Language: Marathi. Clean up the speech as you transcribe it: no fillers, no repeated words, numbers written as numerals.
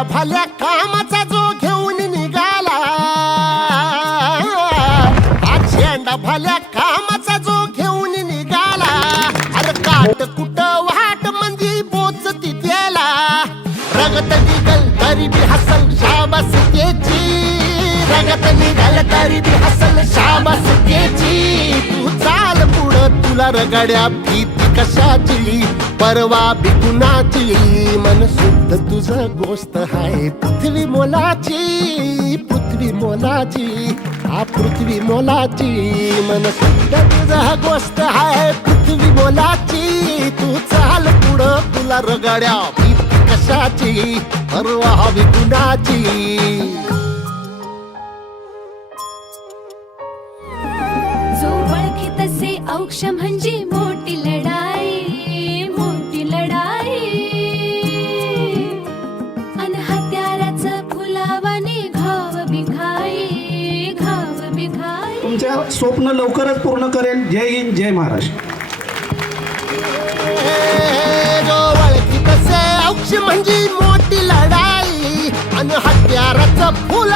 झेंडा भाल्या कामाचा जो घेऊन निघाला, हा झेंडा भाल्या कामाचा जो घेऊन निघाला, अरे काट कुट वाट मंदी पोचती त्याला, रगत निघल तरी बी हसल शाबास त्याची, रगत निघल तरी बी हसल शाबास त्याची. तू चाल पुढं तुला रगड्या भीती कशाची, परवा बी कुणाची, मन शुद्ध तुझं गोष्ट हाय पृथ्वी मोलाची, पृथ्वी मोलाची, हा पृथ्वी मोलाची, मन शुद्ध तुझं गोष्ट हाय पृथ्वी मोलाची. तू चाल पुढं तुला रगड्या भीती कशाची, परवा बी कुणाची. जो ओळखी तसे औक्ष म्हणजे मोठी लढाई, मोठी लढाई. अन हत्याराचं फुलावाने घाव बिघाई, घाव बिघाई. तुमच्या स्वप्न लवकरच पूर्ण करेन. जय हिंद, जय महाराष्ट्र. जो ओळखी तसे औक्ष म्हणजे मोठी लढाई, आणि हत्याराचं फुल